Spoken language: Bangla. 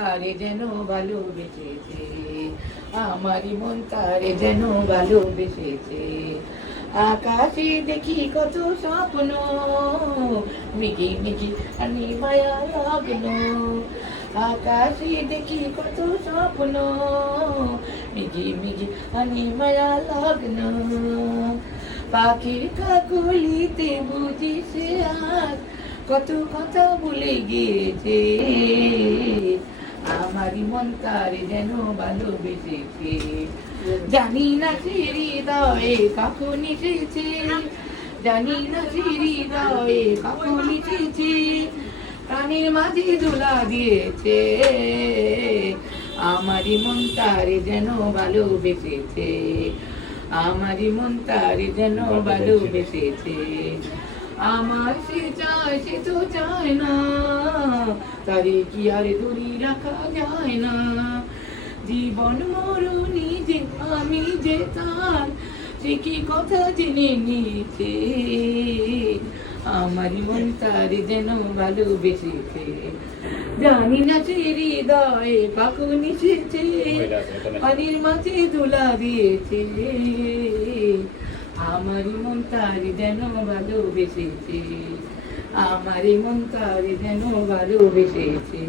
তারে যেন ভালোবেসেছে, আমারই মন তারে যেন ভালোবেসেছে। আকাশে দেখি কত স্বপ্ন, মিকি মিকি আনি মায়া লগ্ন। আকাশে দেখি কত স্বপ্ন, মিকি মিকি আনি মায়া লগ্ন। পাখির কাকলিতে বুঝি সে আজ কত কথা ভুলে গিয়েছে, আমারই মন তারে যেন ভালোবেসেছে। জানি না সে হৃদয়ে কখন এসেছে, জানি না সে হৃদয়ে কখন এসেছে, প্রাণের মাঝে দোলা দিয়েছে, আমারই মন তারে যেন ভালোবেসেছে, আমারই মন তারে যেন ভালোবেসেছে। আমার সে চায় সে তো চায় না, তারে কি আর ধরি রাখা যায় না। জীবন মরণি যে আমি যে তার, সে কি কথা জেনে নিয়েছে, আমারই মন তারে যেন ভালোবেসেছে। জানি না সে হৃদয়ে কখন এসেছে, পানির মাঝে দোলা দিয়েছে, আমারই মন তারে যেন ভালোবেসেছে, আমারই মন তারে যেন ভালোবেসেছে।